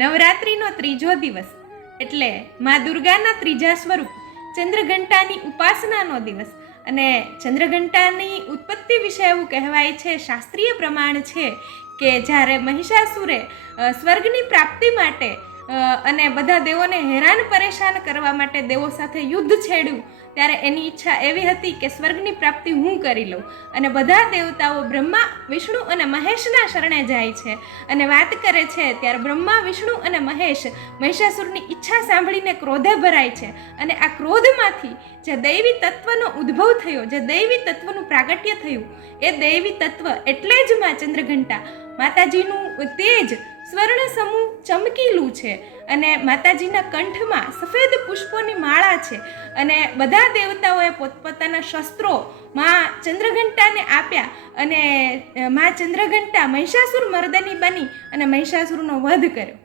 નવરાત્રિનો ત્રીજો દિવસ એટલે મા દુર્ગાના ત્રીજા સ્વરૂપ ચંદ્રઘંટાની ઉપાસનાનો દિવસ. અને ચંદ્રઘંટાની ઉત્પત્તિ વિશે એવું કહેવાય છે, શાસ્ત્રીય પ્રમાણ છે કે જ્યારે મહિષાસુરે સ્વર્ગની પ્રાપ્તિ માટે અને બધા દેવોને હેરાન પરેશાન કરવા માટે દેવો સાથે યુદ્ધ છેડ્યું, ત્યારે એની ઈચ્છા એવી હતી કે સ્વર્ગની પ્રાપ્તિ હું કરી લઉં. અને બધા દેવતાઓ બ્રહ્મા, વિષ્ણુ અને મહેશના શરણે જાય છે અને વાત કરે છે. ત્યારે બ્રહ્મા, વિષ્ણુ અને મહેશ મહિષાસુરની ઈચ્છા સાંભળીને ક્રોધે ભરાય છે. અને આ ક્રોધમાંથી જે દૈવી તત્વનો ઉદ્ભવ થયો, જે દૈવી તત્વનું પ્રાગટ્ય થયું, એ દૈવી તત્વ એટલે જ માં ચંદ્રઘંટા, માતાજીનું તેજ સ્વર્ણ સમૂહ ચમકીલું છે. અને માતાજીના કંઠમાં સફેદ પુષ્પોની માળા છે. અને બધા દેવતાઓએ પોતપોતાના શસ્ત્રો માં ચંદ્રઘંટાને આપ્યા. અને માં ચંદ્રઘંટા મહિષાસુર મર્દની બની અને મહિષાસુરનો વધ કર્યો.